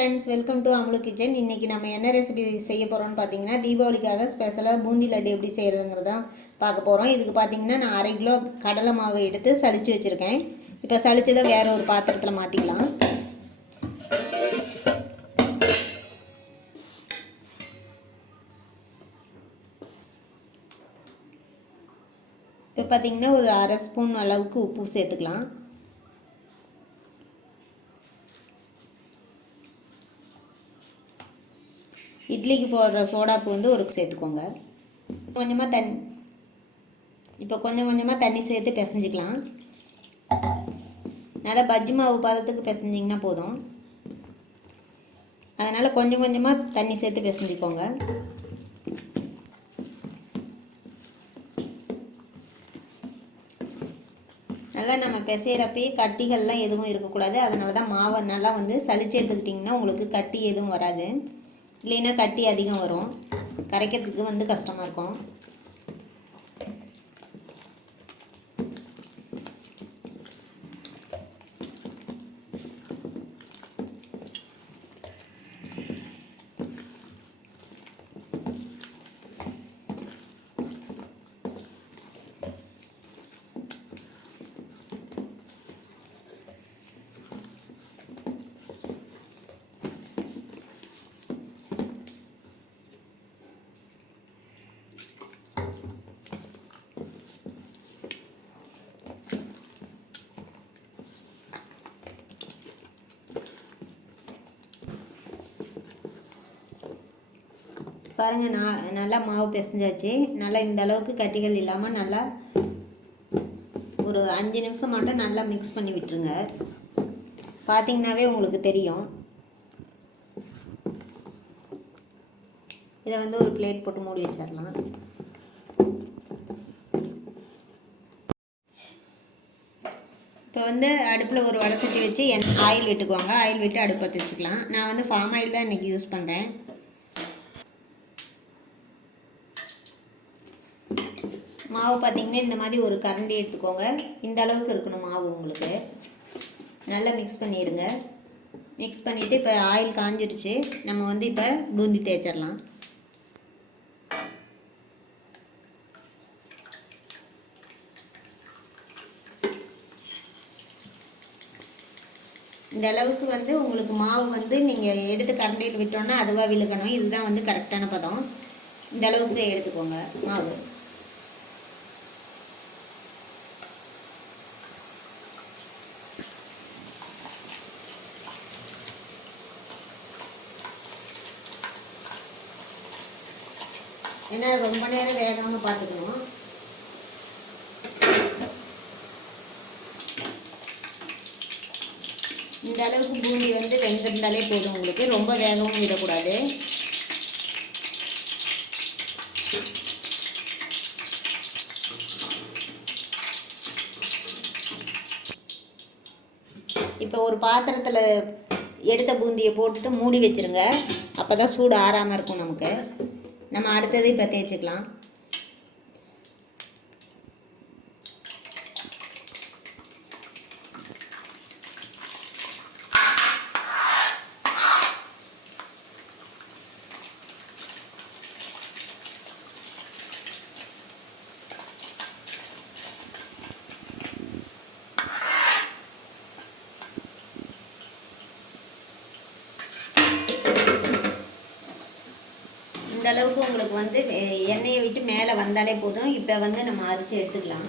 Friends, welcome to Amulu kitchen. இன்றைக்கி நம்ம என்ன ரெசிபி செய்ய போகிறோம்னு பார்த்தீங்கன்னா, தீபாவளிக்காக ஸ்பெஷலாக பூந்தி லட்டு எப்படி செய்கிறதுங்கிறதான் பார்க்க போகிறோம். இதுக்கு பார்த்தீங்கன்னா நான் 1/2 கிலோ கடலை மாவு எடுத்து சலிச்சு வச்சுருக்கேன். இப்போ சலிச்சதை வேறு ஒரு பாத்திரத்தில் மாற்றிக்கலாம். இப்போ பார்த்தீங்கன்னா ஒரு 1/2 ஸ்பூன் அளவுக்கு உப்பு சேர்த்துக்கலாம். இட்லிக்கு போடுற சோடாப்பு வந்து ஒரு சேர்த்துக்கோங்க. இப்போ கொஞ்சம் கொஞ்சமாக தண்ணி சேர்த்து பிசைஞ்சிக்கலாம். நல்லா பஜ்ஜி மாவு பதத்துக்கு பிசைஞ்சிங்கன்னா போதும். அதனால் கொஞ்சம் கொஞ்சமாக தண்ணி சேர்த்து பிசைஞ்சிக்கோங்க. நல்லா நம்ம பிசைகிறப்பே கட்டிகள்லாம் எதுவும் இருக்கக்கூடாது. அதனால தான் மாவை நல்லா சலிச்சு எடுத்துக்கிட்டிங்கன்னா உங்களுக்கு கட்டி எதுவும் வராது. இல்லைன்னா கட்டி அதிகம் வரும், கரைக்கிறதுக்கு கஷ்டமாக இருக்கும். பாருங்கள், நல்லா மாவு பிசைஞ்சாச்சு. நல்லா இந்த அளவுக்கு கட்டிகள் இல்லாமல் நல்லா ஒரு 5 நிமிஷம் மட்டும் நல்லா மிக்ஸ் பண்ணி விட்டுருங்க. பார்த்திங்கனாவே உங்களுக்கு தெரியும். இதை ஒரு பிளேட் போட்டு மூடி வச்சிடலாம். இப்போ அடுப்பில் ஒரு வடை சட்டி வச்சு ஆயில் விட்டுக்குவாங்க. ஆயில் விட்டு அடுப்பு பற்ற வச்சுக்கலாம். நான் ஃபார்ம் ஆயில் தான் இன்றைக்கி யூஸ் பண்ணுறேன். மாவு பார்த்திங்கன்னா இந்த மாதிரி ஒரு கரண்டி எடுத்துக்கோங்க. இந்த அளவுக்கு இருக்கணும் மாவு உங்களுக்கு. நல்லா மிக்ஸ் பண்ணிடுங்க. மிக்ஸ் பண்ணிவிட்டு இப்போ ஆயில் காஞ்சிருச்சு. நம்ம இப்போ பூந்தி தேய்ச்சிடலாம். இந்த அளவுக்கு உங்களுக்கு மாவு நீங்கள் எடுத்து கரண்டிட்டு விட்டோன்னா அதுவாக விழுக்கணும். இதுதான் கரெக்டான பதம். இந்த அளவுக்கு எடுத்துக்கோங்க மாவு. ஏன்னா ரொம்ப நேரம் வேகாமல் பார்த்துக்கணும். இந்த அளவுக்கு பூந்தி வெந்திருந்தாலே போதும் உங்களுக்கு. ரொம்ப வேகவும் விடக்கூடாது. இப்போ ஒரு பாத்திரத்தில் எடுத்த பூந்தியை போட்டுட்டு மூடி வச்சுருங்க. அப்போ தான் சூடு ஆறாமல் இருக்கும் நமக்கு. நம்ம அடுத்தது இப்போ தேய்ச்சிக்கலாம். இந்த அளவுக்கு உங்களுக்கு எண்ணெயை விட்டு மேலே வந்தாலே போதும். இப்போ நம்ம அரிச்சு எடுத்துக்கலாம்.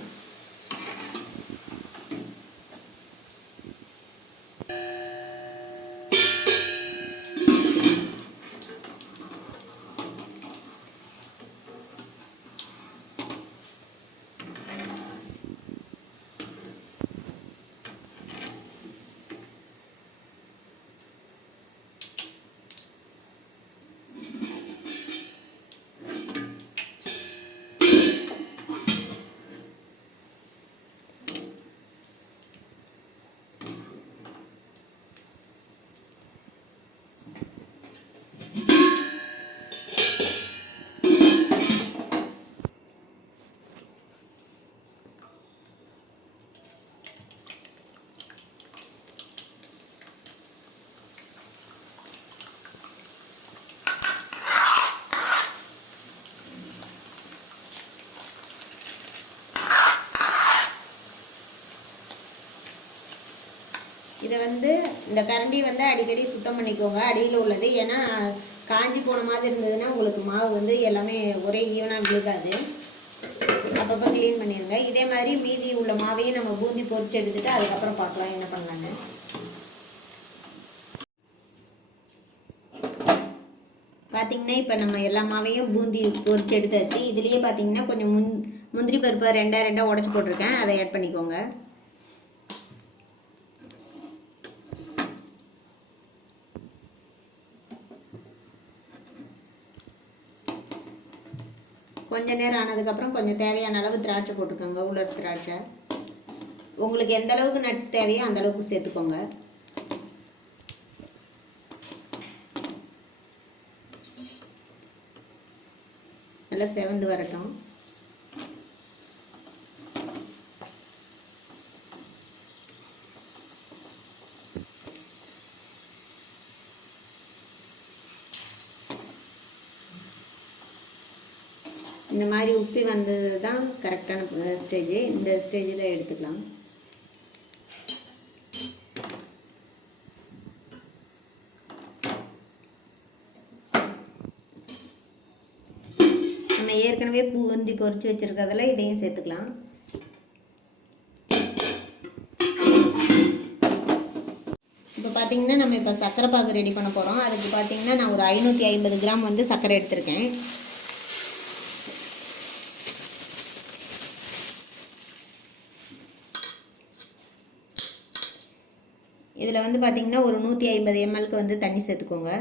இந்த கரண்டி வந்து அடிக்கடி சுத்தம் பண்ணிக்கோங்க அடியில் உள்ளது. ஏன்னா காஞ்சி போன மாதிரி இருந்ததுன்னா உங்களுக்கு மாவு வந்து எல்லாமே ஒரே ஈவனாக விழுகாது. அப்பப்போ க்ளீன் பண்ணிடுங்க. இதே மாதிரி மீதி உள்ள மாவையும் நம்ம பூந்தி பொரிச்சு எடுத்துகிட்டு அதுக்கப்புறம் பார்க்கலாம் என்ன பண்ணலான்னு. பார்த்திங்கன்னா இப்போ நம்ம எல்லா மாவையும் பூந்தி பொரிச்சு எடுத்தாச்சு. இதுலேயே பார்த்திங்கன்னா கொஞ்சம் முந்திரி பருப்பை ரெண்டாக உடச்சி போட்டிருக்கேன், அதை ஆட் பண்ணிக்கோங்க. கொஞ்சம் நேரம் ஆனதுக்கப்புறம் கொஞ்சம் தேவையான அளவு திராட்சை போட்டுக்கோங்க, உலர் திராட்சை. உங்களுக்கு எந்த அளவுக்கு நட்ஸ் தேவையோ அந்த அளவுக்கு சேர்த்துக்கோங்க. நல்லா செவந்து வரட்டும். இந்த மாதிரி உப்பி வந்தது தான் கரெக்டான ஸ்டேஜ். இந்த ஸ்டேஜில் எடுத்துக்கலாம். நம்ம ஏற்கனவே பூந்தி பொரிச்சு வச்சுருக்கிறதுல இதையும் சேர்த்துக்கலாம். இப்போ பார்த்திங்கன்னா நம்ம இப்போ சர்க்கரை பாகு ரெடி பண்ண போகிறோம். அதுக்கு பார்த்திங்கன்னா நான் ஒரு 550 கிராம் வந்து சர்க்கரை எடுத்திருக்கேன். இதில் வந்து பார்த்திங்கன்னா ஒரு 150 ml வந்து தண்ணி சேர்த்துக்கோங்க.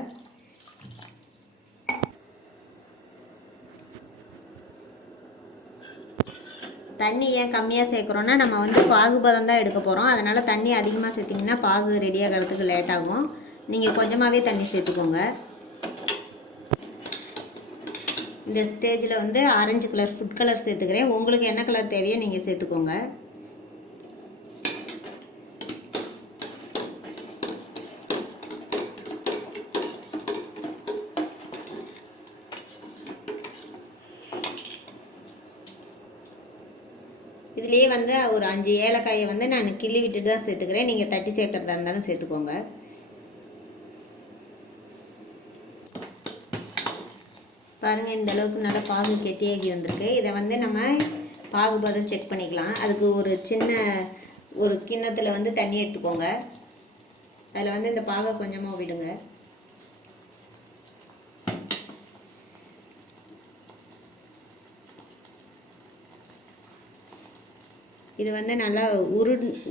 தண்ணி ஏன் கம்மியாக சேர்க்குறோன்னா நம்ம வந்து பாகுபதம் தான் எடுக்க போகிறோம். அதனால் தண்ணி அதிகமாக சேர்த்திங்கன்னா பாகு ரெடியாகிறதுக்கு லேட் ஆகும். நீங்கள் கொஞ்சமாகவே தண்ணி சேர்த்துக்கோங்க. இந்த ஸ்டேஜில் வந்து ஆரஞ்சு கலர் ஃபுட் கலர் சேர்த்துக்கிறேன். உங்களுக்கு என்ன கலர் தேவையோ நீங்கள் சேர்த்துக்கோங்க. இதுலேயே வந்து ஒரு 5 ஏலக்காயை வந்து நான் கிள்ளி விட்டுட்டு தான் சேர்த்துக்கிறேன். நீங்கள் தட்டி சேர்க்குறதா இருந்தாலும் சேர்த்துக்கோங்க. பாருங்கள், இந்த அளவுக்கு நல்லா பாகு கெட்டியாகி வந்திருக்கு. இதை வந்து நம்ம பாகுபதம் செக் பண்ணிக்கலாம். அதுக்கு ஒரு கிண்ணத்தில் வந்து தண்ணி எடுத்துக்கோங்க. அதில் வந்து இந்த பாகை கொஞ்சமாக விடுங்க. இது வந்து நல்லா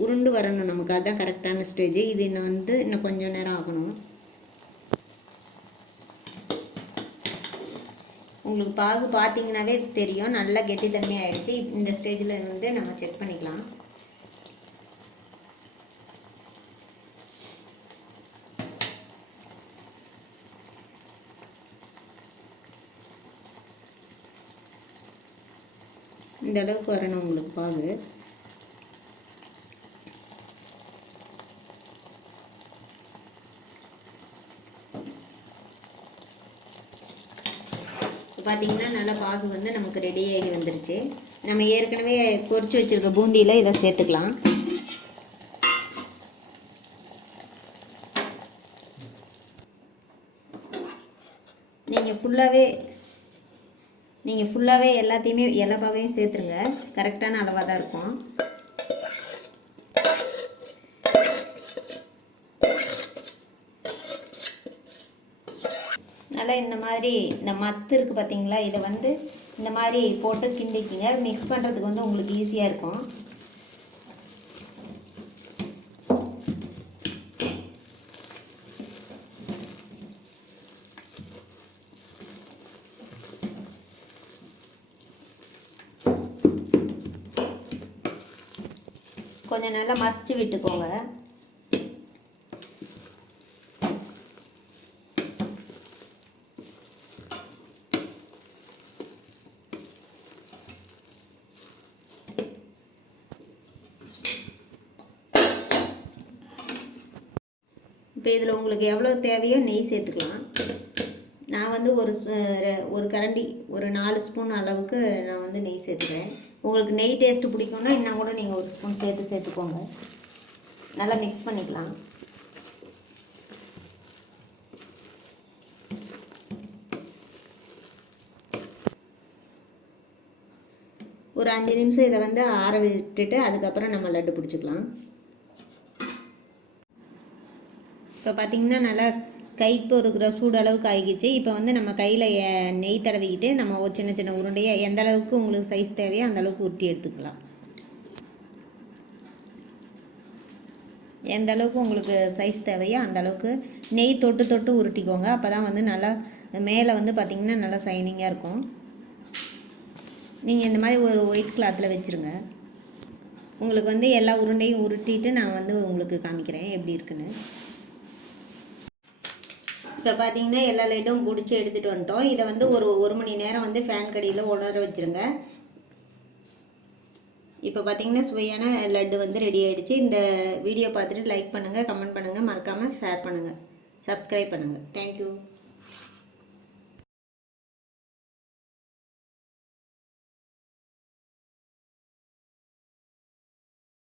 உருண்டு வரணும் நமக்கு, அதுதான் கரெக்டான ஸ்டேஜ். இது இன்னும் கொஞ்சம் நேரம் ஆகணும். உங்களுக்கு பாகு பார்த்தீங்கன்னாவே தெரியும், நல்லா கெட்டித்தன்மை ஆயிடுச்சு. இந்த ஸ்டேஜில் வந்து நம்ம செக் பண்ணிக்கலாம். இந்த அளவுக்கு வரணும் உங்களுக்கு பாகு. பார்த்தீங்கன்னா நல்லா பாகு வந்து நமக்கு ரெடி ஆகி வந்துருச்சு. நம்ம ஏற்கனவே பொரிச்சு வச்சுருக்க பூந்தியில் இதை சேர்த்துக்கலாம். நீங்கள் ஃபுல்லாகவே எல்லாத்தையுமே எல்லா பாகையும் சேர்த்துருங்க. கரெக்டான அளவாக தான் இருக்கும். நல்லா இந்த மாதிரி இந்த மத்து இருக்குது பார்த்தீங்களா, இதை வந்து இந்த மாதிரி போட்டு கிண்டிக்கிங்க. மிக்ஸ் பண்ணுறதுக்கு வந்து உங்களுக்கு ஈஸியாக இருக்கும். கொஞ்சம் நல்லா மசிச்சு விட்டுக்கோங்க. இப்போ இதில் உங்களுக்கு எவ்வளோ தேவையோ நெய் சேர்த்துக்கலாம். நான் வந்து ஒரு கரண்டி ஒரு 4 ஸ்பூன் அளவுக்கு நான் வந்து நெய் சேர்த்துக்கிறேன். உங்களுக்கு நெய் டேஸ்ட்டு பிடிக்கும்னா இன்னும் கூட நீங்கள் 1 ஸ்பூன் சேர்த்துக்கோங்க. நல்லா மிக்ஸ் பண்ணிக்கலாம். ஒரு 5 நிமிஷம் இதை வந்து ஆற விட்டுட்டு அதுக்கப்புறம் நம்ம லட்டு பிடிச்சிக்கலாம். இப்போ பார்த்திங்கன்னா நல்லா கை பொறுக்கிற சூடளவுக்கு ஆகிக்கிச்சு. இப்போ வந்து நம்ம கையில் நெய் தடவிக்கிட்டு நம்ம சின்ன சின்ன உருண்டையாக எந்த அளவுக்கு உங்களுக்கு சைஸ் தேவையோ அந்தளவுக்கு உருட்டி எடுத்துக்கலாம். எந்த அளவுக்கு உங்களுக்கு சைஸ் தேவையோ அந்தளவுக்கு நெய் தொட்டு தொட்டு உருட்டிக்கோங்க. அப்போ தான் வந்து நல்லா மேலே வந்து பார்த்திங்கன்னா நல்லா சைனிங்காக இருக்கும். நீங்கள் இந்த மாதிரி ஒரு ஒயிட் கிளாத்தில் வச்சுருங்க. உங்களுக்கு வந்து எல்லா உருண்டையும் உருட்டிட்டு நான் வந்து உங்களுக்கு காமிக்கிறேன் எப்படி இருக்குன்னு. இப்போ பார்த்தீங்கன்னா எல்லா லைட்டும் பிடிச்சி எடுத்துகிட்டு வந்துட்டோம். இதை வந்து ஒரு மணி நேரம் வந்து ஃபேன் கடியில் உலர வச்சுருங்க. இப்போ பார்த்தீங்கன்னா சுவையான லட்டு வந்து ரெடி ஆகிடுச்சு. இந்த வீடியோ பார்த்துட்டு லைக் பண்ணுங்கள், கமெண்ட் பண்ணுங்கள், மறக்காமல் ஷேர் பண்ணுங்கள், சப்ஸ்கிரைப் பண்ணுங்கள். தேங்க்யூ.